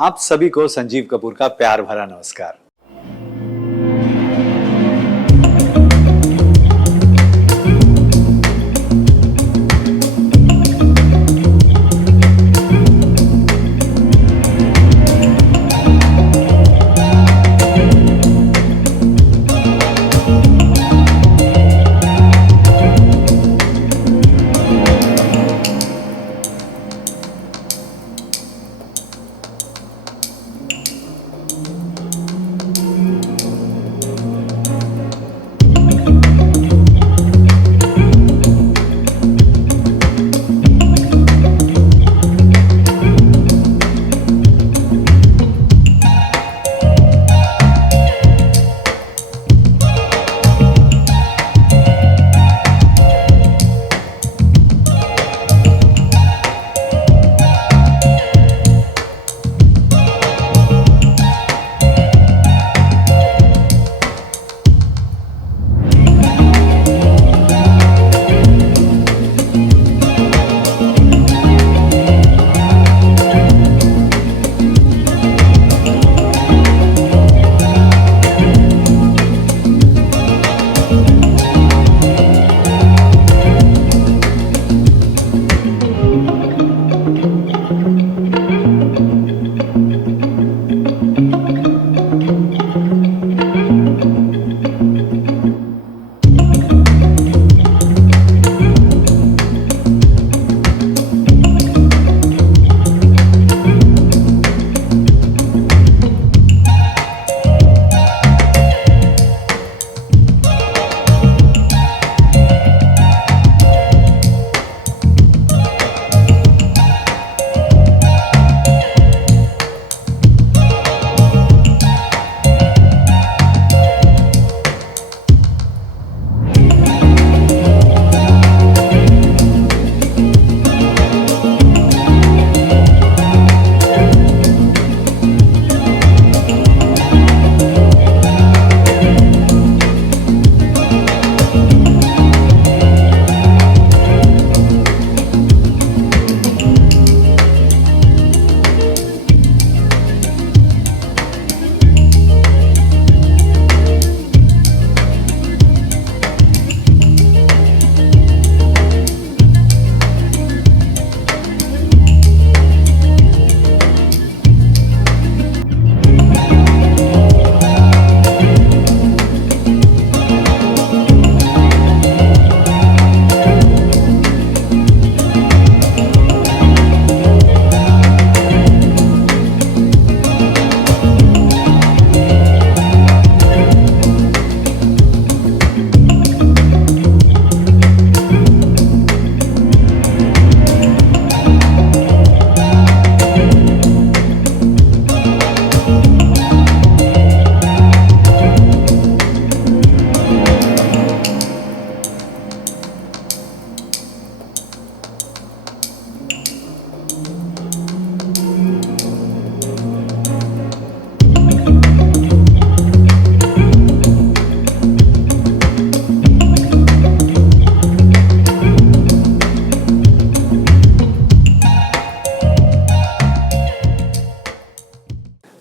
आप सभी को संजीव कपूर का प्यार भरा नमस्कार।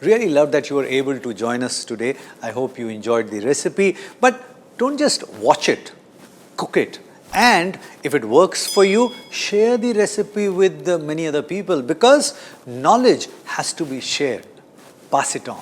Really love that you were able to join us today. I hope you enjoyed the recipe. But don't just watch it, cook it. And if it works for you, share the recipe with many other people, because knowledge has to be shared. Pass it on.